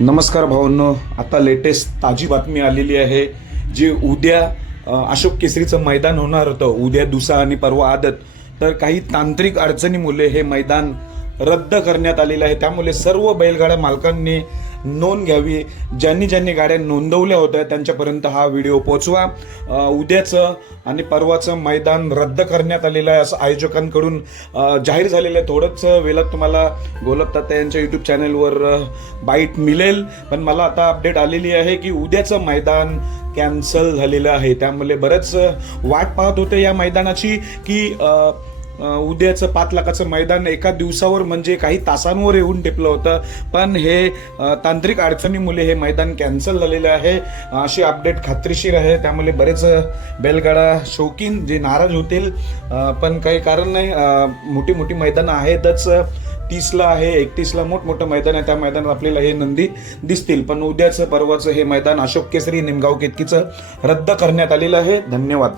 नमस्कार भावांनो, आता लेटेस्ट ताजी बातमी आलेली आहे. जे उद्या अशोक केसरीचं मैदान होणार होतं, उद्या दुसा आणि परवा आदत, तर काही तांत्रिक अडचणीमुळे हे मैदान रद्द करण्यात आलेलं आहे. त्यामुळे सर्व बैलगाड्या मालकांनी नोंद घ्यावी. ज्यांनी ज्यांनी गाड्या नोंदवल्या होत्या त्यांच्यापर्यंत हा व्हिडिओ पोहोचवा. उद्याचं आणि परवाचं मैदान रद्द करण्यात आलेलं आहे असं आयोजकांकडून जाहीर झालेलं आहे. थोडंच वेळात तुम्हाला गोलप तात्या यांच्या यूट्यूब चॅनलवर बाईट मिळेल. पण मला आता अपडेट आलेली आहे की उद्याचं मैदान कॅन्सल झालेलं आहे. त्यामुळे बरेच वाट पाहत होते या मैदानाची की उद्याचं 5 लाखाचं मैदान एका दिवसावर म्हणजे काही तासांवर येऊन टिपलं होतं. पण हे तांत्रिक अडचणीमुळे हे मैदान कॅन्सल झालेलं आहे अशी अपडेट खात्रीशीर आहे. त्यामुळे बरेच बैलगाडा शौकीन जे नाराज होतील, पण काही कारण नाही. मोठी मोठी मैदानं आहेतच. 30ला आहे, 31ला मोठमोठं मैदान आहे. त्या मैदानात आपल्याला हे नंदी दिसतील. पण उद्याचं परवाचं हे मैदान अशोक केसरी निमगाव केतकीचं रद्द करण्यात आलेलं आहे. धन्यवाद.